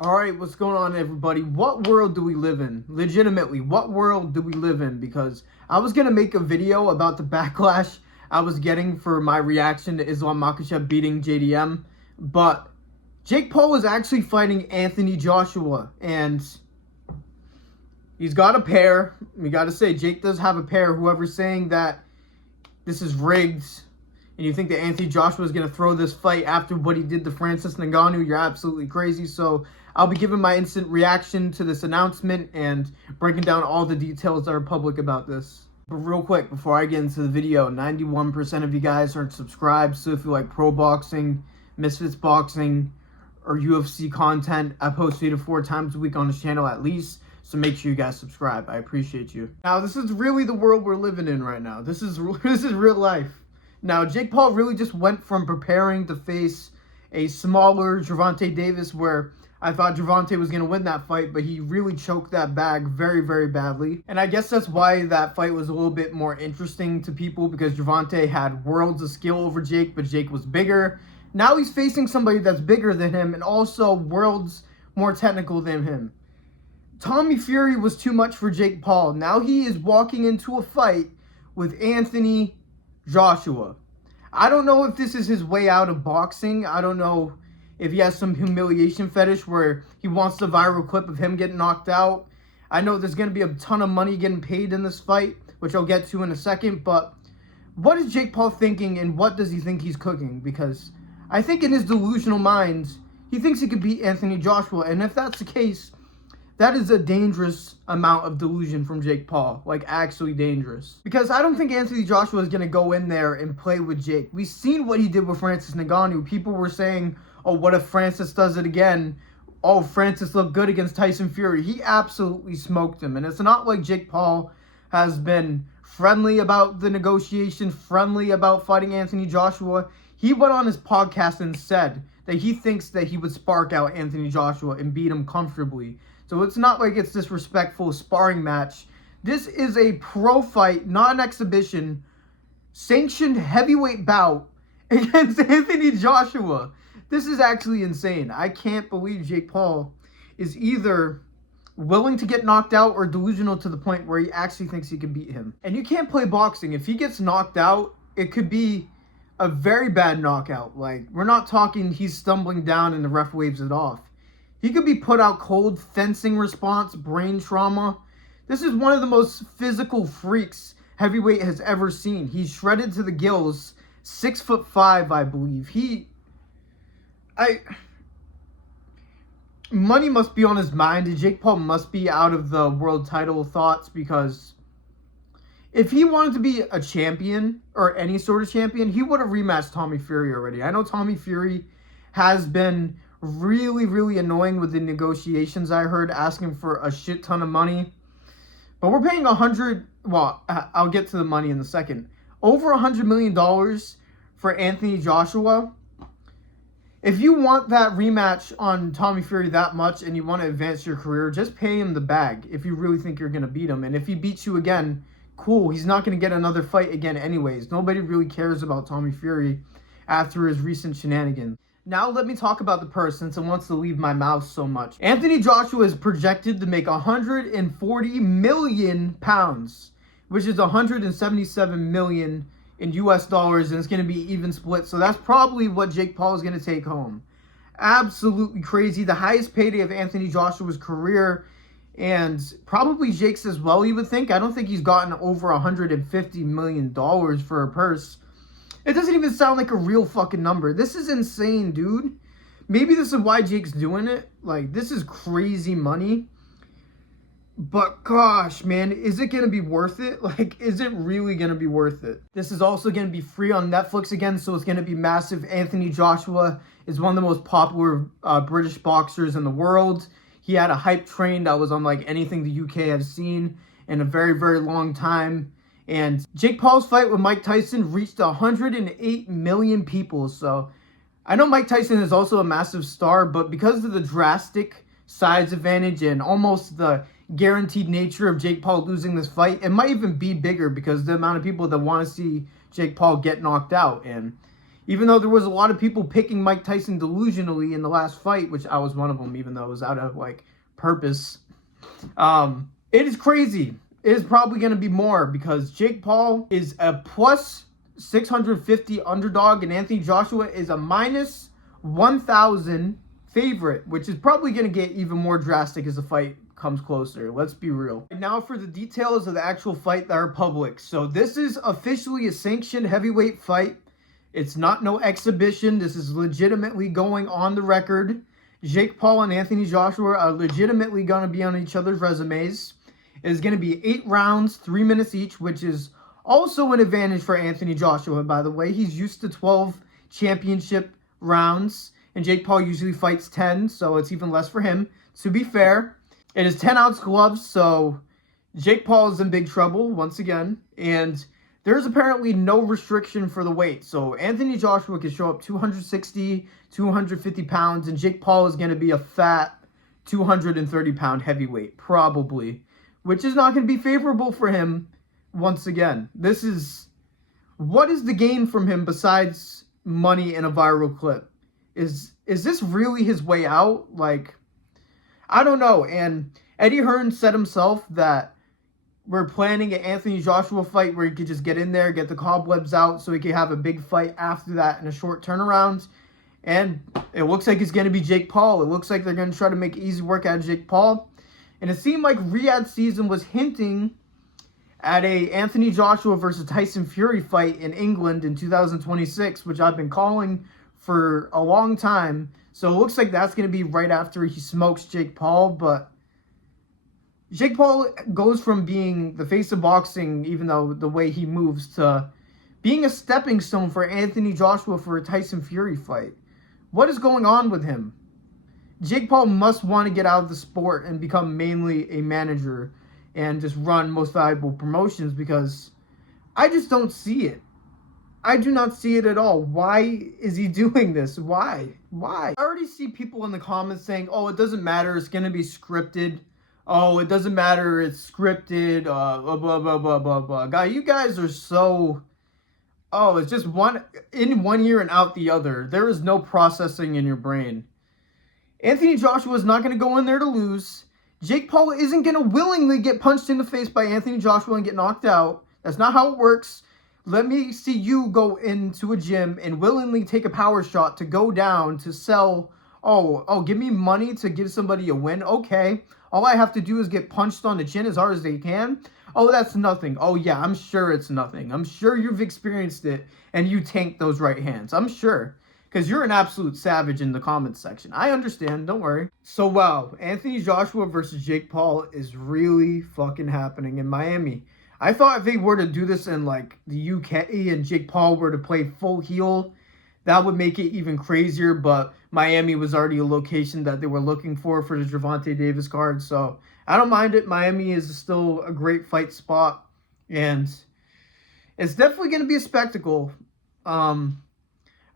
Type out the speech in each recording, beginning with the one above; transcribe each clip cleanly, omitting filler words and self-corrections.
Alright, what's going on, everybody? What world do we live in? Legitimately, what world do we live in? Because I was going to make a video about the backlash I was getting for my reaction to Islam Makhachev beating JDM, but Jake Paul is actually fighting Anthony Joshua, and he's got a pair. We got to say, Jake does have a pair. Whoever's saying that this is rigged, and you think that Anthony Joshua is going to throw this fight after what he did to Francis Ngannou, you're absolutely crazy. So I'll be giving my instant reaction to this announcement and breaking down all the details that are public about this. But real quick, before I get into the video, 91% of you guys aren't subscribed, so if you like pro boxing, Misfits boxing, or UFC content, I post 3 to 4 times a week on this channel at least, so make sure you guys subscribe. I appreciate you. Now, this is really the world we're living in right now. This is real life. Now, Jake Paul really just went from preparing to face a smaller Gervonta Davis, where I thought Gervonta was going to win that fight, but he really choked that bag very, very badly. And I guess that's why that fight was a little bit more interesting to people, because Gervonta had worlds of skill over Jake, but Jake was bigger. Now he's facing somebody that's bigger than him and also worlds more technical than him. Tommy Fury was too much for Jake Paul. Now he is walking into a fight with Anthony Joshua. I don't know if this is his way out of boxing. I don't know if he has some humiliation fetish where he wants the viral clip of him getting knocked out. I know there's going to be a ton of money getting paid in this fight, which I'll get to in a second. But what is Jake Paul thinking, and what does he think he's cooking? Because I think in his delusional mind, he thinks he could beat Anthony Joshua. And if that's the case, that is a dangerous amount of delusion from Jake Paul. Like, actually dangerous. Because I don't think Anthony Joshua is going to go in there and play with Jake. We've seen what he did with Francis Ngannou. People were saying, oh, what if Francis does it again? Oh, Francis looked good against Tyson Fury. He absolutely smoked him. And it's not like Jake Paul has been friendly about the negotiation, friendly about fighting Anthony Joshua. He went on his podcast and said that he thinks that he would spark out Anthony Joshua and beat him comfortably. So it's not like it's disrespectful sparring match. This is a pro fight, not an exhibition, sanctioned heavyweight bout against Anthony Joshua. This is actually insane. I can't believe Jake Paul is either willing to get knocked out or delusional to the point where he actually thinks he can beat him. And you can't play boxing. If he gets knocked out, it could be a very bad knockout. Like, we're not talking he's stumbling down and the ref waves it off. He could be put out cold, fencing response, brain trauma. This is one of the most physical freaks heavyweight has ever seen. He's shredded to the gills, 6'5", I believe. Money must be on his mind, and Jake Paul must be out of the world title thoughts, because if he wanted to be a champion, or any sort of champion, he would have rematched Tommy Fury already. I know Tommy Fury has been really, really annoying with the negotiations. I heard asking for a shit ton of money, but we're paying well, I'll get to the money in a second. Over $100 million for Anthony Joshua. If you want that rematch on Tommy Fury that much and you want to advance your career, just pay him the bag if you really think you're going to beat him. And if he beats you again, cool. He's not going to get another fight again anyways. Nobody really cares about Tommy Fury after his recent shenanigans. Now let me talk about the purse, since it wants to leave my mouth so much. Anthony Joshua is projected to make 140 million pounds, which is 177 million in US dollars, and it's going to be even split. So that's probably what Jake Paul is going to take home. Absolutely crazy. The highest payday of Anthony Joshua's career, and probably Jake's as well, you would think. I don't think he's gotten over $150 million for a purse. It doesn't even sound like a real fucking number. This is insane, dude. Maybe this is why Jake's doing it. Like, this is crazy money. But gosh, man, is it going to be worth it? Like, is it really going to be worth it? This is also going to be free on Netflix again, so it's going to be massive. Anthony Joshua is one of the most popular British boxers in the world. He had a hype train that was unlike anything the UK has seen in a very, very long time. And Jake Paul's fight with Mike Tyson reached 108 million people. So I know Mike Tyson is also a massive star, but because of the drastic size advantage and almost the guaranteed nature of Jake Paul losing this fight, it might even be bigger because the amount of people that want to see Jake Paul get knocked out. And Even though there was a lot of people picking Mike Tyson delusionally in the last fight, which I was one of them, even though it was out of, like, purpose. It is crazy. It is probably going to be more because Jake Paul is a plus 650 underdog and Anthony Joshua is a minus 1,000 favorite, which is probably going to get even more drastic as the fight comes closer. Let's be real. Now for the details of the actual fight that are public. So this is officially a sanctioned heavyweight fight. It's not no exhibition. This is legitimately going on the record. Jake Paul and Anthony Joshua are legitimately going to be on each other's resumes. It is going to be 8 rounds, 3 minutes each, which is also an advantage for Anthony Joshua, by the way. He's used to 12 championship rounds, and Jake Paul usually fights 10, so it's even less for him. To be fair, it is 10-ounce gloves, so Jake Paul is in big trouble once again, and there's apparently no restriction for the weight. So Anthony Joshua can show up 260, 250 pounds, and Jake Paul is going to be a fat 230-pound heavyweight, probably, which is not going to be favorable for him once again. What is the gain from him besides money and a viral clip? Is this really his way out? Like, I don't know. And Eddie Hearn said himself that we're planning an Anthony Joshua fight where he could just get in there, get the cobwebs out, so he could have a big fight after that in a short turnaround. And it looks like it's going to be Jake Paul. It looks like they're going to try to make easy work out of Jake Paul. And it seemed like Riyadh Season was hinting at a Anthony Joshua versus Tyson Fury fight in England in 2026, which I've been calling for a long time. So it looks like that's going to be right after he smokes Jake Paul. But Jake Paul goes from being the face of boxing, even though the way he moves, to being a stepping stone for Anthony Joshua for a Tyson Fury fight. What is going on with him? Jake Paul must want to get out of the sport and become mainly a manager and just run Most Valuable Promotions, because I just don't see it. I do not see it at all. Why is he doing this? Why? I already see people in the comments saying, oh, it doesn't matter, it's going to be scripted. Oh, it doesn't matter, it's scripted, blah, blah, blah, blah, blah, blah. Guy, you guys are so... Oh, it's just in one ear and out the other. There is no processing in your brain. Anthony Joshua is not going to go in there to lose. Jake Paul isn't going to willingly get punched in the face by Anthony Joshua and get knocked out. That's not how it works. Let me see you go into a gym and willingly take a power shot to go down to sell. Oh, give me money to give somebody a win. Okay. All I have to do is get punched on the chin as hard as they can. Oh, that's nothing. Oh, yeah, I'm sure it's nothing. I'm sure you've experienced it and you tanked those right hands. I'm sure. Because you're an absolute savage in the comments section. I understand. Don't worry. So, wow. Anthony Joshua versus Jake Paul is really fucking happening in Miami. I thought if they were to do this in, like, the UK and Jake Paul were to play full heel, that would make it even crazier. But Miami was already a location that they were looking for the Gervonta Davis card. So, I don't mind it. Miami is still a great fight spot. And it's definitely going to be a spectacle.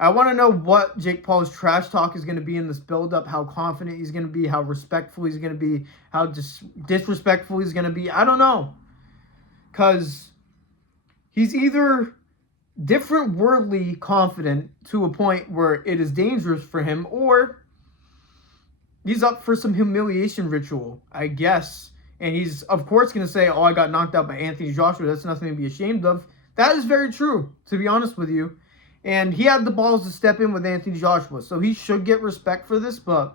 I want to know what Jake Paul's trash talk is going to be in this build-up, how confident he's going to be, how respectful he's going to be, how disrespectful he's going to be. I don't know. Because he's either different worldly confident to a point where it is dangerous for him, or he's up for some humiliation ritual, I guess. And he's, of course, going to say, oh, I got knocked out by Anthony Joshua. That's nothing to be ashamed of. That is very true, to be honest with you. And he had the balls to step in with Anthony Joshua. So he should get respect for this. But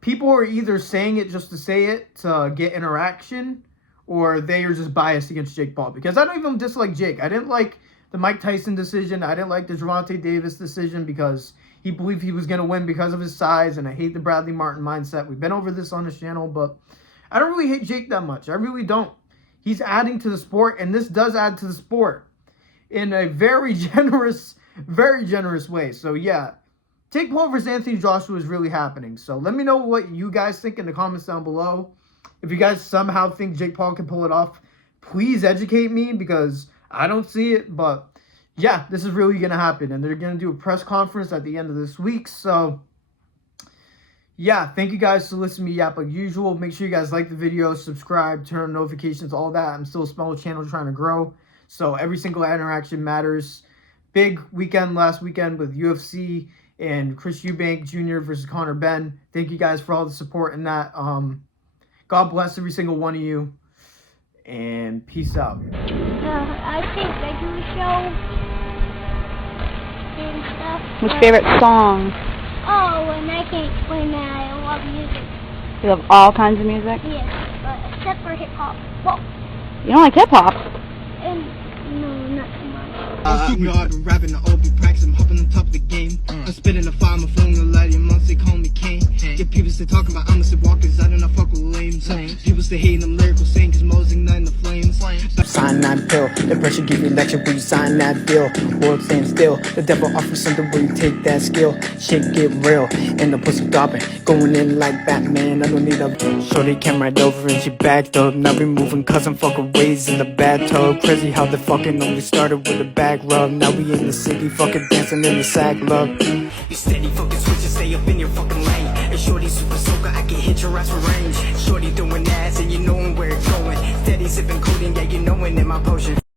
people are either saying it just to say it, to get interaction, or they are just biased against Jake Paul. Because I don't even dislike Jake. I didn't like the Mike Tyson decision. I didn't like the Gervonta Davis decision because he believed he was going to win because of his size. And I hate the Bradley Martin mindset. We've been over this on this channel. But I don't really hate Jake that much. I really don't. He's adding to the sport. And this does add to the sport in a very generous way. So yeah, Jake Paul versus Anthony Joshua is really happening. So let me know what you guys think in the comments down below. If you guys somehow think Jake Paul can pull it off, please educate me, because I don't see it. But yeah, this is really going to happen. And they're going to do a press conference at the end of this week. So yeah, thank you guys for listening to me yap like usual. Make sure you guys like the video, subscribe, turn on notifications, all that. I'm still a small channel trying to grow. So every single interaction matters. big weekend last weekend with UFC and Chris Eubank Jr. versus Conor Ben. Thank you guys for all the support in that. God bless every single one of you, and peace out. I think regular show and stuff. What's your favorite song? Oh, and I can't explain that. I love music. You love all kinds of music? Yes, but except for hip hop. Well, You don't like hip hop? and no, not too much. You know I've been rapping, I all be practicing, I'm hopping on top of the game. I'm spitting the fire, my phone, the light, your months, they call me Kane. Get people still talking about I'm a walkers, I do not fuck with lames. People still hating them lyrical saying, cause Mo's igniting the flames. Sign that pill, the pressure give you lecture when you sign that deal. World stand still, the devil offers something where you take that skill. Shit get real, and the pussy dropping, going in like Batman. I don't need a shorty came right over and she backed up. Now we moving cause I'm fucking raised in the bathtub. Crazy how the fucking only started with a back rub. Now we in the city fucking dancing in the sack love. You steady fucking switching, stay up in your fucking lane. And shorty super soaker, I can hit your ass for range. Shorty doing ass and you knowing where it's going. Steady sipping codeine, yeah, you knowing in my potion.